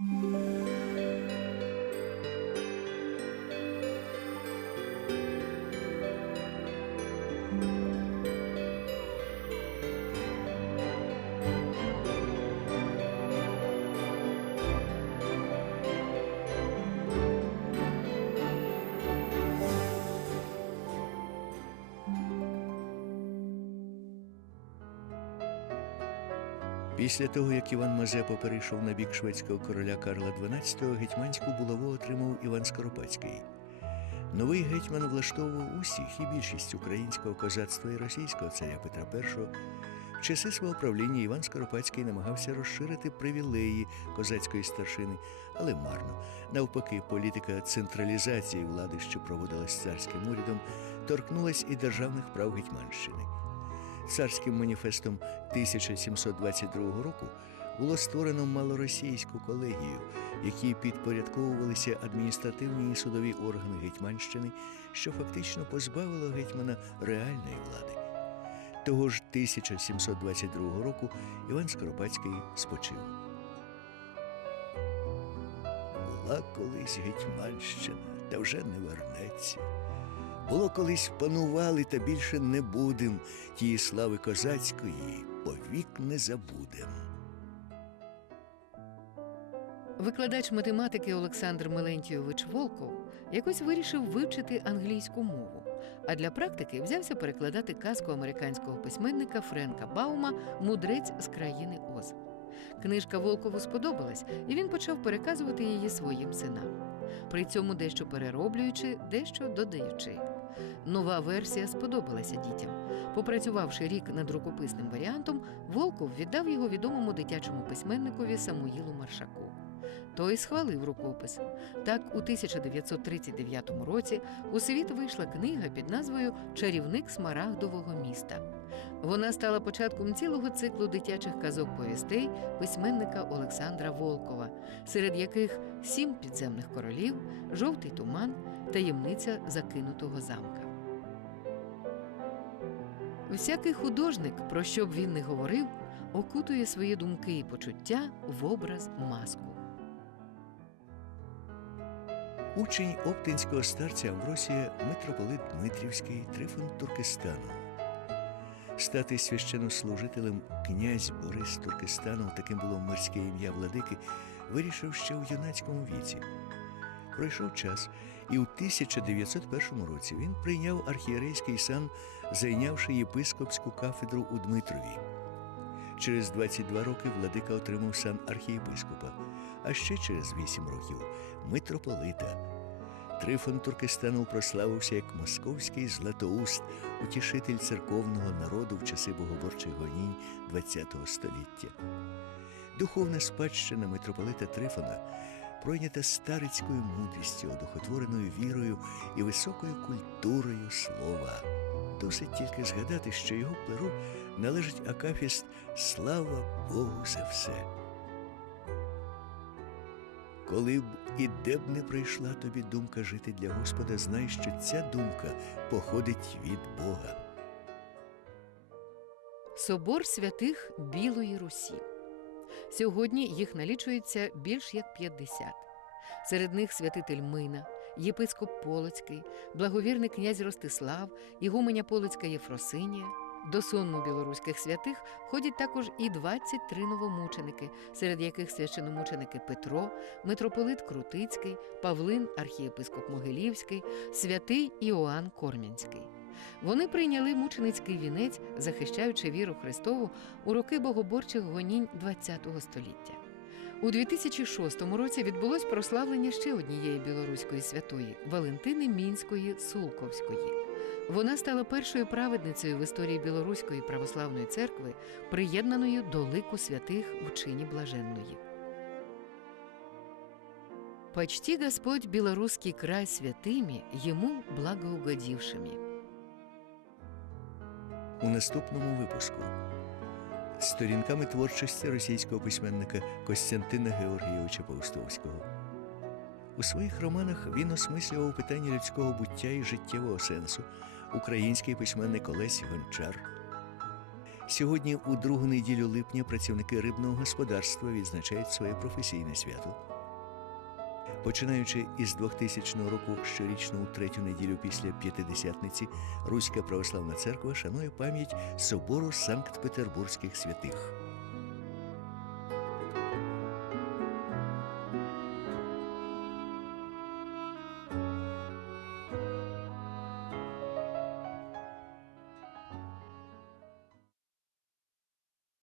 Música Після того, як Іван Мазепа перейшов на бік шведського короля Карла XII, гетьманську булаву отримав Іван Скоропадський. Новий гетьман влаштовував усіх і більшість українського козацтва і російського царя Петра І. В часи свого правління Іван Скоропадський намагався розширити привілеї козацької старшини, але марно. Навпаки, політика централізації влади, що проводилась царським урядом, торкнулась і державних прав Гетьманщини. Царським маніфестом 1722 року було створено малоросійську колегію, якій підпорядковувалися адміністративні і судові органи Гетьманщини, що фактично позбавило гетьмана реальної влади. Того ж 1722 року Іван Скоропадський спочив. Була колись Гетьманщина, та вже не вернеться. Було колись панували, та більше не будем. Тії слави козацької повік не забудем. Викладач математики Олександр Мелентійович Волков якось вирішив вивчити англійську мову, а для практики взявся перекладати казку американського письменника Френка Баума Мудрець з країни Оз. Книжка Волкову сподобалась, і він почав переказувати її своїм синам. При цьому дещо перероблюючи, дещо додаючи. Нова версія сподобалася дітям. Попрацювавши рік над рукописним варіантом, Волков віддав його відомому дитячому письменникові Самуїлу Маршаку. Той схвалив рукопис. Так, у 1939 році у світ вийшла книга під назвою Чарівник Смарагдового міста. Вона стала початком цілого циклу дитячих казок повістей письменника Олександра Волкова, серед яких сім підземних королів, жовтий туман, таємниця закинутого замка. Всякий художник, про що б він не говорив, окутує свої думки і почуття в образ маску. Учень оптинського старця Амвросія митрополит Дмитрівський Трифон Туркестану. Стати священнослужителем князь Борис Туркестану, таким було мирське ім'я владики, вирішив ще у юнацькому віці. Пройшов час, і у 1901 році він прийняв архієрейський сан, зайнявши єпископську кафедру у Дмитрові. Через 22 роки владика отримав сан архієпископа, а ще через 8 років митрополита. Трифон Туркестану прославився як московський златоуст, утішитель церковного народу в часи богоборчих гонінь ХХ століття. Духовна спадщина митрополита Трифона пройнята старицькою мудрістю, одухотвореною вірою і високою культурою слова. Досить тільки згадати, що його перу належить акафіст Слава Богу за все. Коли б і де б не прийшла тобі думка жити для Господа, знай, що ця думка походить від Бога. Собор святих Білої Русі. Сьогодні їх налічується більш як 50. Серед них святитель Мина, єпископ Полоцький, благовірний князь Ростислав, ігуменя Полоцька Єфросинія. До сонму білоруських святих входять також і 23 новомученики, серед яких священомученики Петро, митрополит Крутицький, Павлин, архієпископ Могилівський, святий Іоанн Кормянський. Вони прийняли мученицький вінець, захищаючи віру Христову у роки богоборчих гонінь ХХ століття. У 2006 році відбулось прославлення ще однієї білоруської святої Валентини Мінської Сулковської. Вона стала першою праведницею в історії білоруської православної церкви, приєднаною до лику святих в чині блаженної. Почти Господь белорусский край святыми, ему благоугодившими. У наступному випуску сторінками творчості російського письменника Костянтина Георгійовича Паустовського. У своїх романах він осмислював питання людського буття і життєвого сенсу. Український письменник Олесь Гончар. Сьогодні, у другу неділю липня, працівники рибного господарства відзначають своє професійне свято. Починаючи із 2000 року, щорічно у третю неділю після П'ятидесятниці, Руська православна церква шанує пам'ять собору Санкт-Петербурзьких святих.